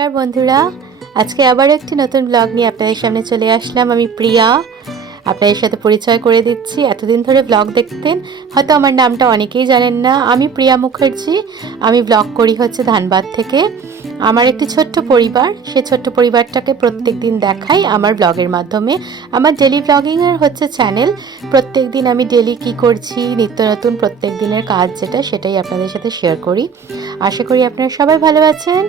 নমস্কার বন্ধুরা। আজকে আবার একটি নতুন ব্লগ নিয়ে আপনাদের সামনে চলে আসলাম। আমি প্রিয়া। আপনাদের সাথে পরিচয় করে দিচ্ছি। এতদিন ধরে ব্লগ দেখতেন। হয়তো আমার নামটা অনেকেই জানেন না। আমি প্রিয়া মুখার্জি। আমি ব্লগ করি হচ্ছে ধানবাদ থেকে। আমার একটি ছোট্ট পরিবার। সে ছোট্ট পরিবারটাকে প্রত্যেক দিন দেখাই আমার ব্লগের মাধ্যমে। আমার ডেলি ব্লগিংয়ের হচ্ছে চ্যানেল প্রত্যেক দিন আমি ডেলি কি করছি, নিত্য নতুন প্রত্যেক দিনের কাজ যেটা, সেটাই আপনাদের সাথে শেয়ার করি। আশা করি আপনারা সবাই ভালো আছেন।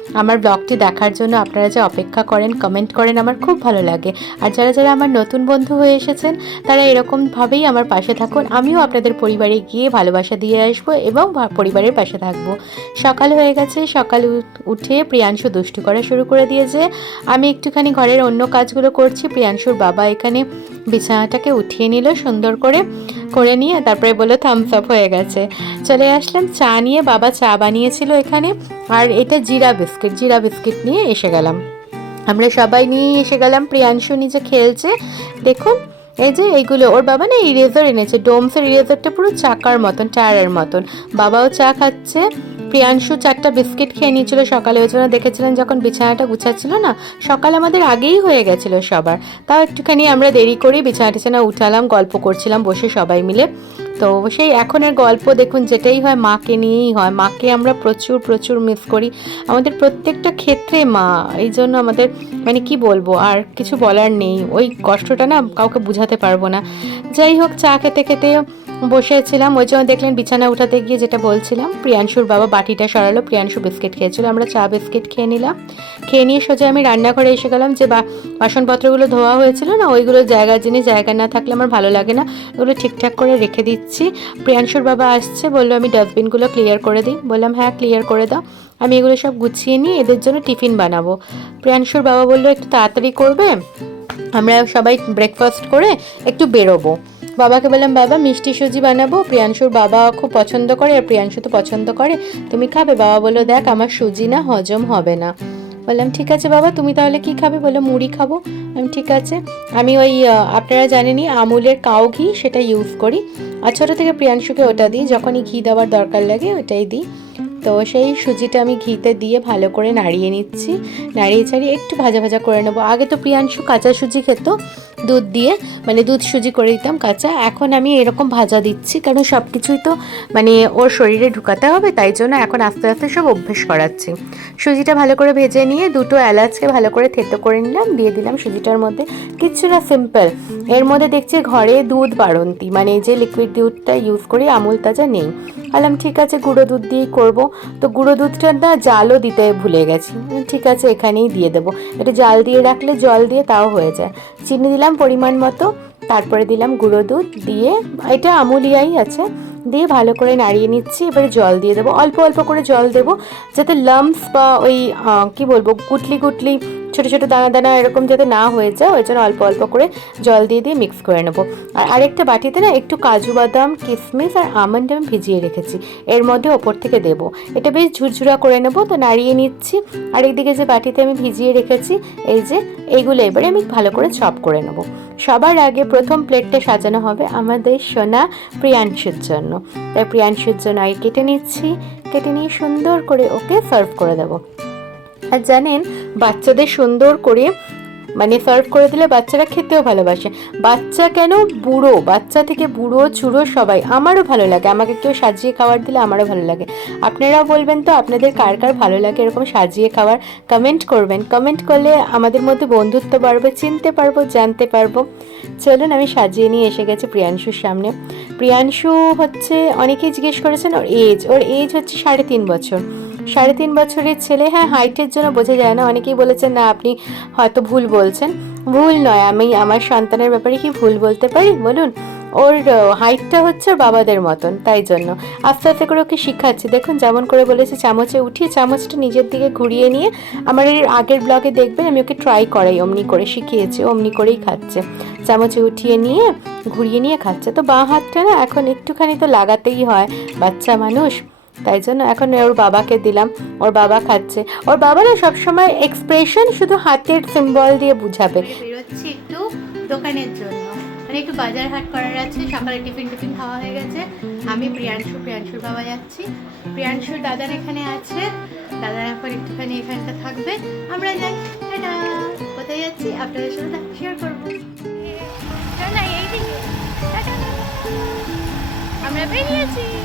আমার ব্লগটি দেখার জন্য আপনারা যে অপেক্ষা করেন কমেন্ট করেন, আমার খুব ভালো লাগে। আর যারা যারা আমার নতুন বন্ধু হয়ে এসেছেন, তারা এরকমভাবেই আমার পাশে থাকুন। আমিও আপনাদের পরিবারে গিয়ে ভালোবাসা দিয়ে আসব এবং পরিবারের পাশে থাকব। সকাল হয়ে গেছে, সকাল উঠে প্রিয়াংশু দুষ্টু করা শুরু করে দিয়েছে। আমি একটুখানি ঘরের অন্য কাজগুলো করছি। প্রিয়াংশুর বাবা এখানে বিছানাটাকে উঠিয়ে নিল, সুন্দর করে করে নিয়ে তারপরে বলল থামস আপ হয়ে গেছে। চলে আসলাম চা নিয়ে। বাবা চা বানিয়েছিল এখানে। আর এটা জিরা বিস্কিট। জিরা বিস্কিট নিয়ে এসে গেলাম। আমরা সবাই নিয়ে এসে গেলাম। প্রিয়াংশু নিজে খেলছে। দেখুন, এই যে এইগুলো, ওর বাবা না ইরেজার এনেছে। ডোমসের ইরেজারটা পুরো চাকার মতন টায়ারের মতন। বাবাও চা খাচ্ছে। প্রিয়াংশু চারটা বিস্কিট খেয়ে নিয়েছিল সকালে। ওই জন্য দেখেছিলেন যখন বিছানাটা গুছাচ্ছিল না, সকাল আমাদের আগেই হয়ে গেছিল সবার। তাও একটুখানি আমরা দেরি করে বিছানা টিছানা উঠালাম, গল্প করছিলাম বসে সবাই মিলে। তো সেই এখনের গল্প দেখুন, যেটাই হয় মাকে নিয়েই হয়। মাকে আমরা প্রচুর প্রচুর মিস করি। আমাদের প্রত্যেকটা ক্ষেত্রে মা, এই জন্য আমাদের মানে কি বলব, আর কিছু বলার নেই। ওই কষ্টটা না কাউকে বুঝাতে পারব না। যাই হোক, চা খেতে খেতে বসেছিলাম, ওই জন্য দেখলেন বিছানা উঠাতে গিয়ে যেটা বলছিলাম, প্রিয়াংশুর বাবা বাটিটা সরালো, প্রিয়াংশু বিস্কিট খেয়েছিল, আমরা চা, বিস্কিট খেয়ে নিলাম। খেয়ে নিয়ে সোজা আমি রান্নাঘরে এসে গেলাম যে বা, বাসনপত্রগুলো ধোয়া হয়েছিল না, ওইগুলো জায়গার জিনিস, জায়গা না থাকলে আমার ভালো লাগে না, ওগুলো ঠিকঠাক করে রেখে দিচ্ছি। প্রিয়াংশুর বাবা আসছে, বলল আমি ডাস্টবিনগুলো ক্লিয়ার করে দিই, বললাম হ্যাঁ ক্লিয়ার করে দাও। আমি এগুলো সব গুছিয়ে নিয়ে এদের জন্য টিফিন বানাবো। প্রিয়াংশুর বাবা বলল, একটু তাড়াতাড়ি করবে, আমরা সবাই ব্রেকফাস্ট করে একটু বেরোবো। বাবাকে বললাম, বাবা, মিষ্টি সুজি বানাবো। প্রিয়াংশুর বাবা খুব পছন্দ করে, আর প্রিয়াংশু তো পছন্দ করে। তুমি খাবে? বাবা বলল, দেখ, আমার সুজি না, হজম হবে না। বললাম, ঠিক আছে বাবা, তুমি তাহলে কি খাবে? বলল, মুড়ি খাব। আমি ঠিক আছে। আমি ওই আপনারা জানেনই, আমুলের কাউ ঘি, সেটা ইউজ করি। আর ছোটো থেকে প্রিয়াংশুকে ওটা দিই, যখনই ঘি দেওয়ার দরকার লাগে ওটাই দিই। তো সেই সুজিটা আমি ঘিতে দিয়ে ভালো করে নাড়িয়ে নিচ্ছি। নাড়িয়ে ছাড়িয়ে একটু ভাজা ভাজা করে নেব। আগে তো প্রিয়াংশু কাঁচা সুজি খেত দুধ দিয়ে মানে দুধ সুজি করে দিতাম কাঁচা। এখন আমি এরকম ভাজা দিচ্ছি, কারণ সব কিছুই তো মানে ওর শরীরে ঢুকাতে হবে, তাই জন্য এখন আস্তে আস্তে সব অভ্যেস করাচ্ছি। সুজিটা ভালো করে ভেজে নিয়ে দুটো এলাচকে ভালো করে থেতো করে নিলাম, দিয়ে দিলাম সুজিটার মধ্যে কিচ্ছু না সিম্পল। এর মধ্যে দেখছি ঘরে দুধ বাড়ন্তি মানে যে লিকুইড দুধটা ইউজ করি, আমুল তাজা নেই। বললাম, ঠিক আছে, গুঁড়ো দুধ দিয়েই করব। তো গুঁড়ো দুধটা না জালও দিতে ভুলে গেছি। ঠিক আছে, এখানেই দিয়ে দেবো। এটা জাল দিয়ে রাখলে জল দিয়ে তাও হয়ে যায়। চিনি দিলাম পরিমাণ মতো, তারপরে দিলাম গুঁড়ো দুধ দিয়ে, এটা আমুলিয়াই আছে, দিয়ে ভালো করে নাড়িয়ে নিচ্ছি, এবারে জল দিয়ে দেবো। অল্প অল্প করে জল দেবো, যাতে লাম্পস বা ওই কি বলব, গুটলি গুটলি ছোটো ছোটো দানা দানা এরকম যাতে না হয়ে যায়, ওই জন্য অল্প অল্প করে জল দিয়ে দিয়ে মিক্স করে নেব। আর আরেকটা বাটিতে না একটু কাজু বাদাম কিশমিশ আর আমন্ড আমি ভিজিয়ে রেখেছি। এর মধ্যে ওপর থেকে দেবো। এটা বেশ ঝুরঝুরা করে নেব, তো নাড়িয়ে নিচ্ছি। আর একদিকে যে বাটিতে আমি ভিজিয়ে রেখেছি, এই যে এইগুলো এবারে আমি ভালো করে চপ করে নেব। সবার আগে প্রথম প্লেটটা সাজানো হবে আমাদের সোনা প্রিয়াংশুর জন্য। তাই প্রিয়াংশুর জন্য আগে কেটে নিচ্ছি। কেটে নিয়ে সুন্দর করে ওকে সার্ভ করে দেবো। আর জানেন, বাচ্চাদের সুন্দর করে মানে সার্ভ করে দিলে বাচ্চারা খেতেও ভালোবাসে। বাচ্চা কেন বুড়ো? বাচ্চা থেকে বুড়ো, চুড়ো সবাই, আমারও ভালো লাগে। আমাকে কেউ সাজিয়ে খাবার দিলে আমারও ভালো লাগে। আপনারাও বলবেন তো, আপনাদের কার কার ভালো লাগে এরকম সাজিয়ে খাবার? কমেন্ট করবেন। কমেন্ট করলে আমাদের মধ্যে বন্ধুত্ব বাড়বে, চিনতে পারব, জানতে পারব। চলুন, আমি সাজিয়ে নিয়ে এসে গেছি প্রিয়াংশুর সামনে। প্রিয়াংশু হচ্ছে, অনেকেই জিজ্ঞেস করেছেন, ওর এজ ওর এজ হচ্ছে সাড়ে তিন বছর। সাড়ে তিন বছরের ছেলে হ্যাঁ হাইটের জন্য বোঝা যায় না। অনেকেই বলেছেন, না, আপনি হয়তো ভুল বলছেন। ভুল নয়, আমি আমার সন্তানের ব্যাপারে কি ভুল বলতে পারি? বলুন, ওর হাইটটা হচ্ছে বাবাদের মতন, তাই জন্য। আস্তে আস্তে করে ওকে শিখাচ্ছি। দেখুন, যেমন করে বলেছি, চামচে উঠিয়ে, চামচটা নিজের দিকে ঘুরিয়ে নিয়ে আমার এর আগের ব্লগে দেখবেন, আমি ওকে ট্রাই করাই, অমনি করে শিখিয়েছি, অমনি করেই খাচ্ছে। চামচে উঠিয়ে নিয়ে, ঘুরিয়ে নিয়ে খাচ্ছে। তো বাঁ হাতটা না, এখন একটুখানি তো লাগাতেই হয়। বাচ্চা মানুষ তাই জন্য এখন ওর বাবাকে দিলাম। ওর বাবা খাচ্ছে। ওর বাবা না সবসময় এক্সপ্রেশন শুধু হাতের সিম্বল দিয়ে বুঝাবে। বেরোচ্ছি একটু দোকানের জন্য। মানে একটু বাজার হাট করার আছে, সকালে টিফিন টিফিন খাওয়া হয়ে গেছে। আমি প্রিয়াংশু, প্রিয়াংশুর বাবা যাচ্ছি। প্রিয়াংশুর দাদার এখানে আছে। দাদা একটুখানি এখানটা থাকবে। আমরা যাই। কোথায় যাচ্ছি? আপনাদের সাথে শেয়ার করব। আমরা বেরিয়েছি।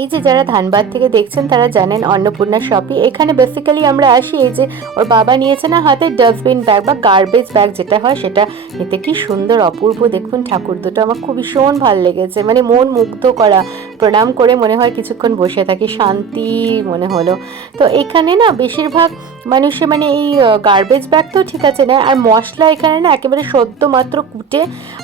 এই যে যারা ধানবাদ থেকে দেখছেন, তারা জানেন অন্নপূর্ণা শপি। এখানে বেসিক্যালি আমরা আসি এই যে ওর বাবা নিয়েছে না হাতে ডাস্টবিন ব্যাগ বা গার্বেজ ব্যাগ যেটা হয়, সেটা নিতে। কি সুন্দর, অপূর্ব। দেখুন, ঠাকুর দুটো আমার খুব ভীষণ ভালো লেগেছে। মানে মন মুগ্ধ করা, প্রণাম করে মনে হয় কিছুক্ষণ বসে থাকি, শান্তি মনে হলো। তো এখানে না বেশিরভাগ মানুষে মানে এই গার্বেজ ব্যাগ তো ঠিক আছে না, আর মশলা এখানে না একেবারে সদ্য মাত্র কুটে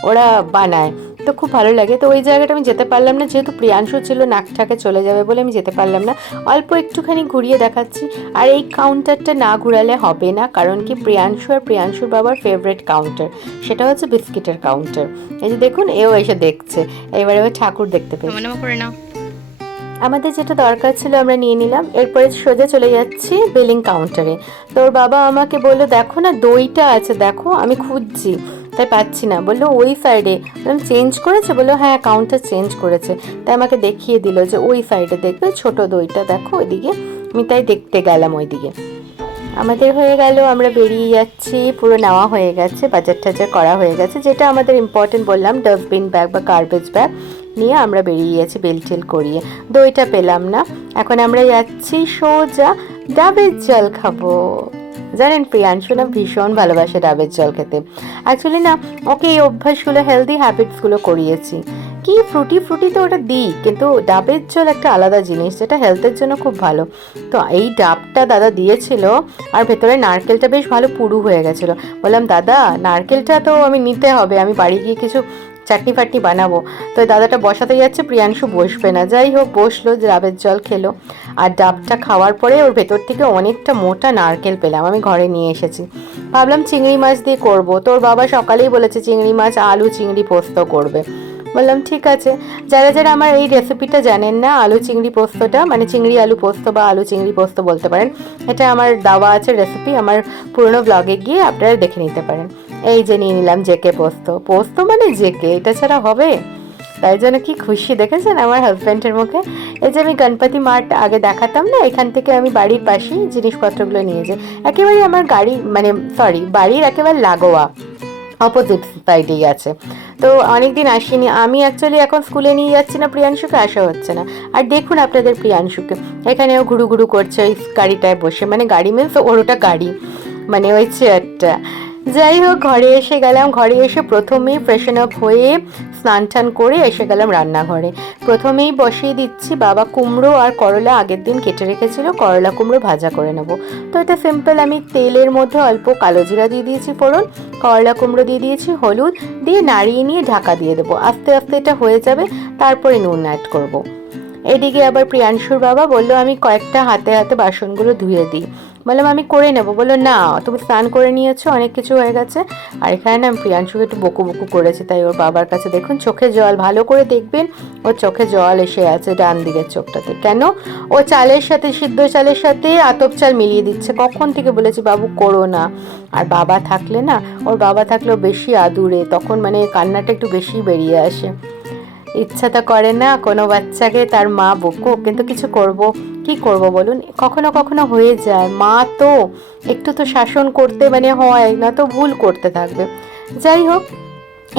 ওরা বানায়। তো খুব ভালো লাগে। তো ওই জায়গাটা আমি যেতে পারলাম না যেহেতু প্রিয়াংশু ছিল নাকটাকে চলে যাবে বলে আমি যেতে পারলাম না। অল্প একটুখানি ঘুরিয়ে দেখাচ্ছি। আর এই কাউন্টারটা না ঘুরালে হবে না কারণ কি প্রিয়াংশু আর প্রিয়াংশুর বাবার ফেভারিট কাউন্টার সেটা হচ্ছে বিস্কিটের কাউন্টার এই যে দেখুন এও এসে দেখছে। এবারে ও ঠাকুর দেখতে পেয়ে মনে করে নাও। আমাদের যেটা দরকার ছিল আমরা নিয়ে নিলাম। এরপরে সোজা চলে যাচ্ছি বিলিং কাউন্টারে তো ওর বাবা আমাকে বলল দেখো না দইটা আছে দেখো আমি খুঁজছি। তাই পাচ্ছি না। বলল, ওই সাইডে বললাম চেঞ্জ করেছে? বলল হ্যাঁ কাউন্টার চেঞ্জ করেছে। তাই আমাকে দেখিয়ে দিল যে, ওই সাইডে দেখবে, ছোট দইটা দেখো, ওইদিকে। আমি তাই দেখতে গেলাম ওইদিকে। আমাদের হয়ে গেল, আমরা বেরিয়ে যাচ্ছি, পুরো নেওয়া হয়ে গেছে বাজার টাজার করা হয়ে গেছে, যেটা আমাদের ইম্পর্টেন্ট বললাম ডাস্টবিন ব্যাগ বা গার্বেজ ব্যাগ নিয়ে আমরা বেরিয়ে গেছি বেল টেল করিয়ে। দইটা পেলাম না। এখন আমরা যাচ্ছি সোজা ডাবের জল খাব। জানেন, প্রিয়াংশু না ভীষণ ভালোবাসে ডাবের জল খেতে। অ্যাকচুয়ালি না, ওকে এই অভ্যাসগুলো হেলদি হ্যাবিটসগুলো করিয়েছি। কি ফ্রুটি ফ্রুটি তো ওটা দিই, কিন্তু ডাবের জল একটা আলাদা জিনিস, যেটা হেলথের জন্য খুব ভালো। তো এই ডাবটা দাদা দিয়েছিল, আর ভেতরে নারকেলটা বেশ ভালো পুরু হয়ে গেছিল। বললাম, দাদা, নারকেলটা তো আমি নিতে হবে, আমি বাড়ি গিয়ে কিছু চাটনি ফাটনি বানাবো। তো দাদাটা বসাতে যাচ্ছে, প্রিয়াংশু বসবে না। যাই হোক, বসল ডাবের জল খেলো। আর ডাবটা খাওয়ার পরে ওর ভেতর থেকে অনেকটা মোটা নারকেল পেলাম। আমি ঘরে নিয়ে এসেছি। ভাবলাম চিংড়ি মাছ দিয়ে করব। তোর বাবা সকালেই বলেছে, চিংড়ি মাছ, আলু, চিংড়ি পোস্ত করবে। বললাম, ঠিক আছে। যারা যারা আমার এই রেসিপিটা জানেন না, আলু চিংড়ি পোস্তটা মানে চিংড়ি আলু পোস্ত বা আলু চিংড়ি পোস্ত বলতে পারেন, এটা আমার দেওয়া আছে রেসিপি। আমার পুরনো ব্লগে গিয়ে আপনারা দেখে নিতে পারেন। এই যে নিয়ে নিলাম জেকে পোস্ত। পোস্ত মানে জেকে, এটা ছাড়া হবে? তাই জন্য কি খুশি? দেখেছেন আমার হাজব্যান্ডের মুখে? এই যে আমি গণপতি মাঠ আগে দেখাতাম না, এখান থেকে আমি বাড়ির পাশেই জিনিসপত্রগুলো নিয়ে যাই। একেবারে আমার গাড়ি মানে সরি বাড়ির একেবারে লাগোয়া অপোজিট সাইডেই আছে। তো অনেকদিন আসিনি, আমি অ্যাকচুয়ালি এখন স্কুলে নিয়ে যাচ্ছি না, প্রিয়াংশুকে আসা হচ্ছে না। আর দেখুন আপনাদের প্রিয়াংশুকে, এখানেও ঘুরু ঘুরু করছে, ওই গাড়িটায় বসে মানে গাড়ি মিনস ওর ওটা গাড়ি মানে ওই চেয়ারটা যাই হোক ঘরে এসে গেলাম। ঘরে এসে প্রথমেই ফ্রেশন আপ হয়ে স্নান টান করে এসে গেলাম রান্নাঘরে। প্রথমেই বসিয়ে দিচ্ছি বাবা কুমড়ো আর করলা। আগের দিন কেটে রেখেছিল, করলা কুমড়ো ভাজা করে নেব। তো এটা সিম্পল আমি তেলের মধ্যে অল্প কালো জিরা দিয়ে দিয়েছি ফোড়ন, করলা কুমড়ো দিয়ে দিয়েছি, হলুদ দিয়ে নাড়িয়ে নিয়ে ঢাকা দিয়ে দেবো। আস্তে আস্তে এটা হয়ে যাবে, তারপরে নুন অ্যাড করব। এদিকে আবার প্রিয়াংশুর বাবা বলল, আমি কয়েকটা হাতে হাতে বাসনগুলো ধুয়ে দিই। বললাম, আমি করে নেব। বলল, না, তুমি স্নান করে নিয়েছো, অনেক কিছু হয়ে গেছে। আর এখানে না আমি প্রিয়াংশুকে একটু বকু বকু করেছি, তাই ওর বাবার কাছে দেখুন, চোখে জল, ভালো করে দেখবেন, ওর চোখে জল এসে আছে ডান দিকের চোখটাতে। কেন? ও চালের সাথে, সিদ্ধ চালের সাথে আতপ চাল মিলিয়ে দিচ্ছে, কখন থেকে বলেছি, বাবু, করো না। আর বাবা থাকলে না, ওর বাবা থাকলেও বেশি আদুরে, তখন মানে কান্নাটা একটু বেশি বেরিয়ে আসে। ইচ্ছা তো করে না, কোনো বাচ্চাকে তার মা বকো কিন্তু কিছু করব? কি করব বলুন? কখনো কখনো হয়ে যায়। মা তো, একটু তো শাসন করতে মানে হয়, না তো ভুল করতে থাকবে। যাই হোক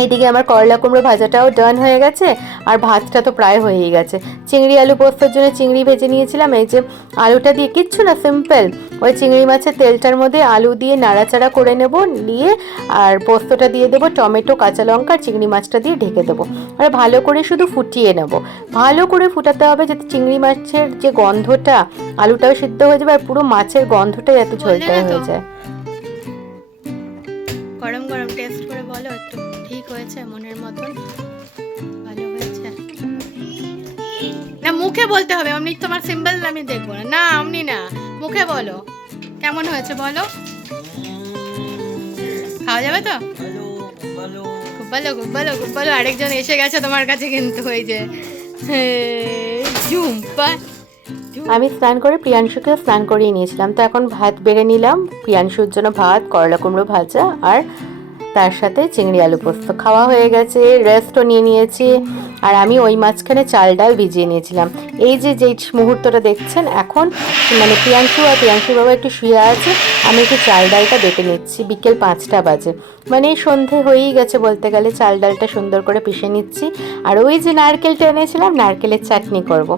এইদিকে আমার করলা কুমড়ো ভাজাটাও ডান হয়ে গেছে আর ভাতটা তো প্রায় হয়েই গেছে। চিংড়ি আলু পোস্তর জন্য চিংড়ি ভেজে নিয়েছিলাম এই যে আলুটা দিয়ে কিচ্ছু না সিম্পল ওই চিংড়ি মাছের তেলটার মধ্যে আলু দিয়ে নাড়াচাড়া করে নেব নিয়ে আর পোস্তটা দিয়ে দেবো টমেটো কাঁচা লঙ্কা আর চিংড়ি মাছটা দিয়ে ঢেকে দেবো। আর ভালো করে শুধু ফুটিয়ে নেব। ভালো করে ফুটাতে হবে যাতে চিংড়ি মাছের যে গন্ধটা আলুটাও সিদ্ধ হয়ে যাবে আর পুরো মাছের গন্ধটাই এত তো? হয়ে যায়। হয়েছে, মনের মতন? ভালো হয়েছে? না, মুখে বলতে হবে, অমনি তোমার সিম্বল আমি দেখব না। না, অমনি না। মুখে বলো। কেমন হয়েছে বলো? খাওয়া যাবে তো? ভালো ভালো, খুব গো বলো বলো আরেকজন এসে গেছে তোমার কাছে কিন্তু, ওই যে ঝুম্পা আমি স্নান করে প্রিয়াংশুকে স্নান করিয়ে নিয়েছিলাম। তো এখন ভাত বেড়ে নিলাম। প্রিয়াংশুর জন্য ভাত, করলা কুমড়ো ভাজা আর তার সাথে চিংড়ি আলু পোস্ত খাওয়া হয়ে গেছে রেস্টও নিয়ে নিয়েছি। আর আমি ওই মাঝখানে চাল ডাল ভিজিয়ে নিয়েছিলাম। এই যে যেই মুহূর্তটা দেখছেন, এখন মানে প্রিয়াংশু আর প্রিয়াংশু বাবা একটু শুয়ে আছে, আমি একটু চাল ডালটা বেটে নিচ্ছি, বিকেল পাঁচটা বাজে। মানে সন্ধে হয়েই গেছে বলতে গেলে, চাল ডালটা সুন্দর করে পিষে নিচ্ছি। আর ওই যে নারকেলটা এনেছিলাম, নারকেলের চাটনি করব।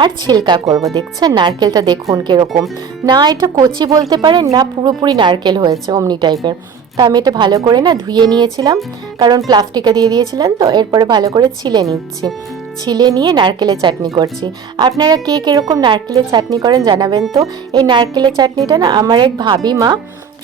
আর ছিলকা করব, দেখছেন? নারকেলটা দেখুন কীরকম। না, এটা কচি বলতে পারেন, না পুরোপুরি নারকেল হয়েছে, অমনি টাইপের তা আমি এটা ভালো করে না ধুয়ে নিয়েছিলাম, কারণ প্লাস্টিকে দিয়ে দিয়েছিলাম তো, এরপরে ভালো করে ছিলে নিচ্ছি। ছিলে নিয়ে নারকেলের চাটনি করছি। আপনারা কে কীরকম নারকেলের চাটনি করেন জানাবেন তো? এই নারকেলের চাটনিটা না আমার এক ভাবি মা,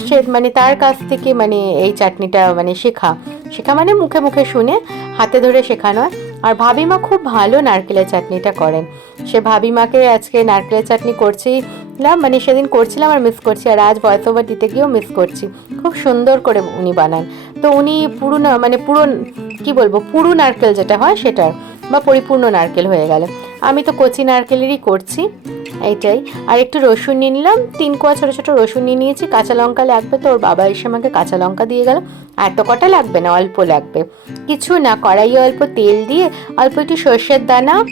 সে মানে তার কাছ থেকে মানে এই চাটনিটা মানে শেখা। শেখা মানে মুখে মুখে শুনে, হাতে ধরে শেখানো। হয় আর ভাবিমা খুব ভালো নারকেলের চাটনিটা করেন। সে ভাবিমাকে আজকে নারকেলের চাটনি করছিলাম মানে সেদিন করছিলাম আর মিস করছি, আর আজ ভয়েস ওভার দিতে গিয়েও মিস করছি। খুব সুন্দর করে উনি বানান। তো উনি পুরো মানে পুরো, কি বলব, পুরো নারকেল যেটা হয় সেটা বা পরিপূর্ণ নারকেল হয়ে গেল। আমি তো কচি নারকেলেরই করছি। এইটাই। আর একটু রসুন নিয়ে নিলাম। তিন কোয়া ছোটো ছোটো রসুন নিয়ে নিয়েছি। কাঁচা লঙ্কা লাগবে তো, ওর বাবা এসে আমাকে কাঁচা লঙ্কা দিয়ে গেল। এত কটা লাগবে না? অল্প লাগবে। কিছু না, কড়াইয়ে অল্প তেল দিয়ে অল্প একটু সর্ষের দানা,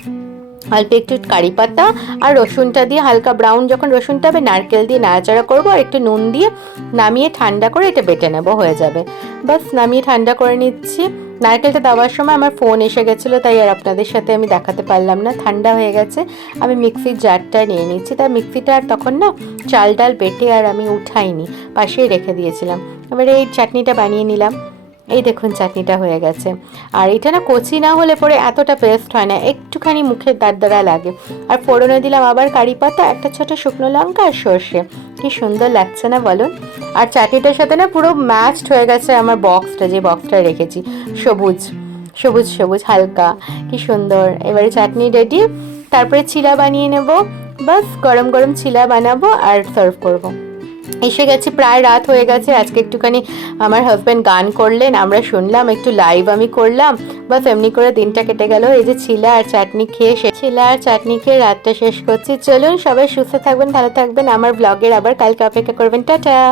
অল্প একটু কারি পাতা আর রসুনটা দিয়ে হালকা ব্রাউন যখন রসুনটা হবে, নারকেল দিয়ে নাড়াচাড়া করব আর একটু নুন দিয়ে নামিয়ে ঠান্ডা করে এটা বেটে নেব, হয়ে যাবে। বাস নামিয়ে ঠান্ডা করে নিচ্ছি। নারকেলটা দেওয়ার সময় আমার ফোন এসে গেছিল, তাই আর আপনাদের সাথে আমি দেখাতে পারলাম না। ঠান্ডা হয়ে গেছে, আমি মিক্সির জারটা নিয়ে নিচ্ছি। তাই মিক্সিটা আর তখন না চাল ডাল বেটে আর আমি উঠাইনি, পাশেই রেখে দিয়েছিলাম। এবারে এই চাটনিটা বানিয়ে নিলাম। এই দেখুন চাটনিটা হয়ে গেছে। আর এটা না কচি না হলে পরে এতটা পেস্ট হয় না, একটুখানি মুখের দাঁড়া লাগে। আর ফোড়নে দিলাম আবার কারি পাতা, একটা ছোট শুকনো লঙ্কা আর সর্ষে। কি সুন্দর লাগছে না বলুন? আর চাটনিটার সাথে না পুরো ম্যাচড হয়ে গেছে আমার বক্সটা যে বক্সটা রেখেছি। সবুজ সবুজ সবুজ, হালকা, কি সুন্দর। এবারে চাটনি রেডি তারপরে চিলা বানিয়ে নেব। বাস, গরম গরম চিলা বানাবো আর সার্ভ করব। এসে গেছে, প্রায় রাত হয়ে গেছে। আজকে একটুখানি আমার হাজব্যান্ড গান করলেন, আমরা শুনলাম, একটু লাইভ আমি করলাম। বাস এমনি করে দিনটা কেটে গেল। এই যে ছিলা আর চাটনি খেয়ে সে ছিলা আর চাটনি খেয়ে রাতটা শেষ করছি। চলুন সবাই সুস্থ থাকবেন, ভালো থাকবেন। আমার ব্লগের আবার কালকে অপেক্ষা করবেন। টাটা!